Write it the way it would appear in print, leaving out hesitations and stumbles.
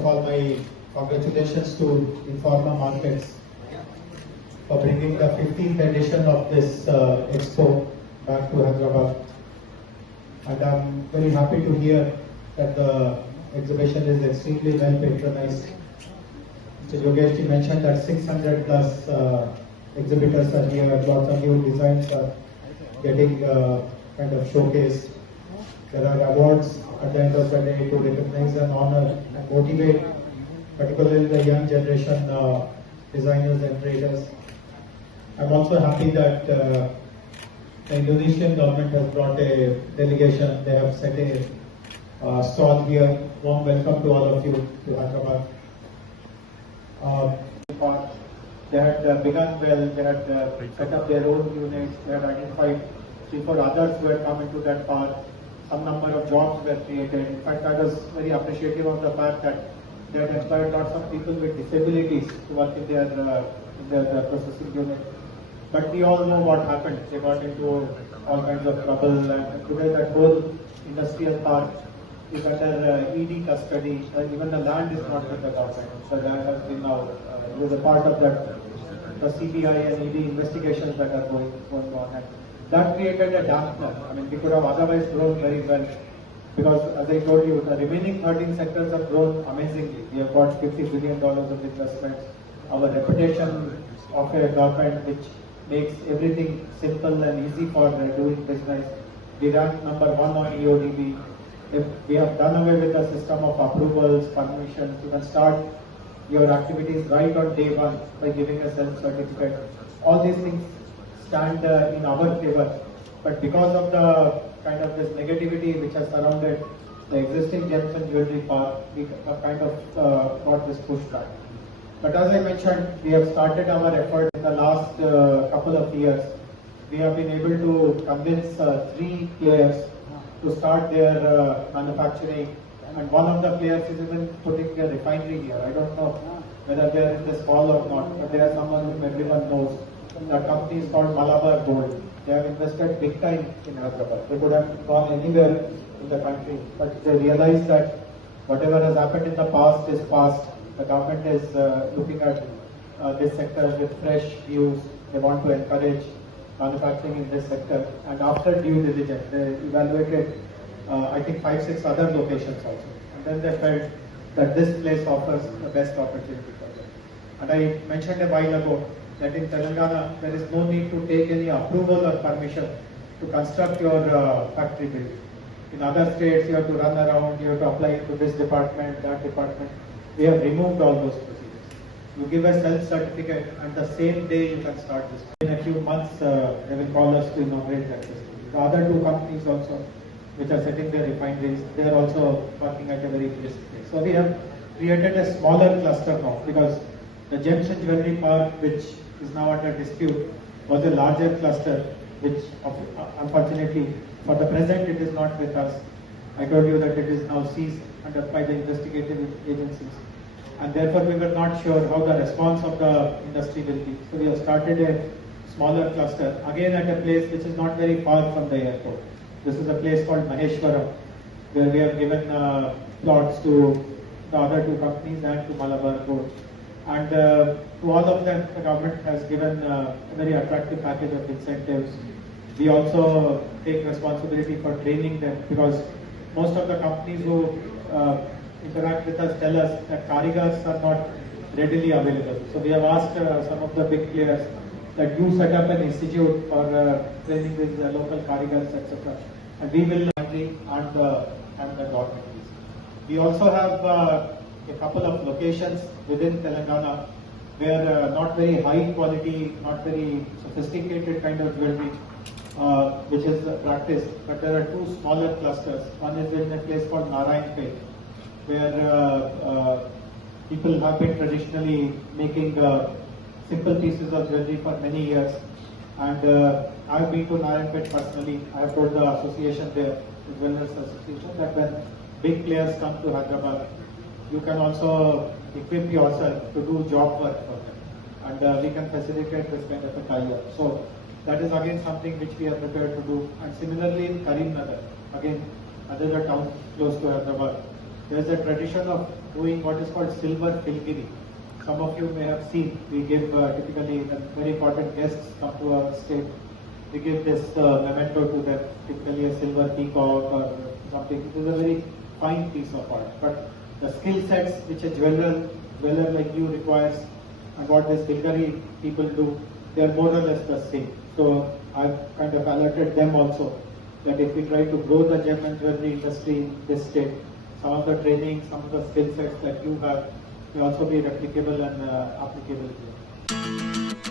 of all, my congratulations to Informa Markets for bringing the 15th edition of this expo back to Hyderabad. And I'm very happy to hear that the exhibition is extremely well patronized. Mr. Yogesh mentioned that 600 plus exhibitors are here, lots of new designs are getting kind of showcased. There are awards at the end of the day to recognize and honor and motivate, particularly the young generation designers and traders. I'm also happy that the Indonesian government has brought a delegation. They have set a stall here. Warm welcome to all of you to Hyderabad. They had begun well, they had set up their own units, they had identified 3-4 others who had come into that path. Some number of jobs were created. In fact, I was very appreciative of the fact that they had employed lots of people with disabilities to work in their processing unit. But we all know what happened. They got into all kinds of trouble, and today that whole industrial park is under ED custody. Even the land is not with the government. The land has been now, it was a part of that, the CBI and ED investigations that are going on. And that created a dampener. I mean, we could have otherwise grown very well, because as I told you, the remaining 13 sectors have grown amazingly. We have got $50 billion of investments. Our reputation of a government which makes everything simple and easy for doing business. We rank number 1 on EODB. If we have done away with the system of approvals, permissions, you can start your activities right on day one by giving a self-certificate. All these things stand in our favor. But because of the kind of this negativity which has surrounded the existing gems and jewelry park, we kind of got this pushback. But as I mentioned, we have started our efforts in the last couple of years. We have been able to convince 3 players to start their manufacturing, and one of the players is even putting a refinery here. I don't know whether they are in this hall or not, but they are someone whom everyone knows. The company is called Malabar Gold. They have invested big time in Agarwal. They could have gone anywhere in the country, but they realized that whatever has happened in the past is past. The government is looking at this sector with fresh views. They want to encourage manufacturing in this sector. And after due diligence, they evaluated, I think, 5-6 other locations also. And then they felt that this place offers the best opportunity for them. And I mentioned a while ago that in Telangana, there is no need to take any approval or permission to construct your factory building. In other states, you have to run around, you have to apply to this department, that department. We have removed all those procedures. You give a self-certificate, and the same day you can start this. In a few months, they will call us to inaugurate that system. The other 2 companies also, which are setting their refineries, they are also working at a very brisk pace. So we have created a smaller cluster now, because the Gems and Jewelry Park, which is now under dispute, was a larger cluster, which unfortunately, for the present, it is not with us. I told you that it is now seized by the investigative agencies, and therefore we were not sure how the response of the industry will be. So we have started a smaller cluster, again at a place which is not very far from the airport. This is a place called Maheshwaram, where we have given plots to the other 2 companies and to Malabar Gold. And to all of them, the government has given a very attractive package of incentives. We also take responsibility for training them, because most of the companies who interact with us tell us that karigars are not readily available. So we have asked some of the big players that you set up an institute for training with local karigars, etc. And we will and the government. We also have a couple of locations within Telangana where not very high quality, not very sophisticated kind of jewelry which is practiced, but there are 2 smaller clusters. One is in a place called Narayanpet, where people have been traditionally making simple pieces of jewelry for many years. And I have been to Narayanpet personally. I have told the association there, the Jewelers Association, that when big players come to Hyderabad, you can also equip yourself to do job work for them. And we can facilitate this kind of a tie-up. So that is again something which we are prepared to do. And similarly in Karimnagar, again, another town close to Hyderabad, there is a tradition of doing what is called silver filigree. Some of you may have seen, we give typically when very important guests come to our state, we give this memento to them, typically a silver peacock or something. It is a very fine piece of art. But the skill sets which a jeweler like you requires and what these filigree people do, they are more or less the same. So I've kind of alerted them also that if we try to grow the gem and jewelry industry in this state, some of the training, some of the skill sets that you have may also be replicable and applicable here.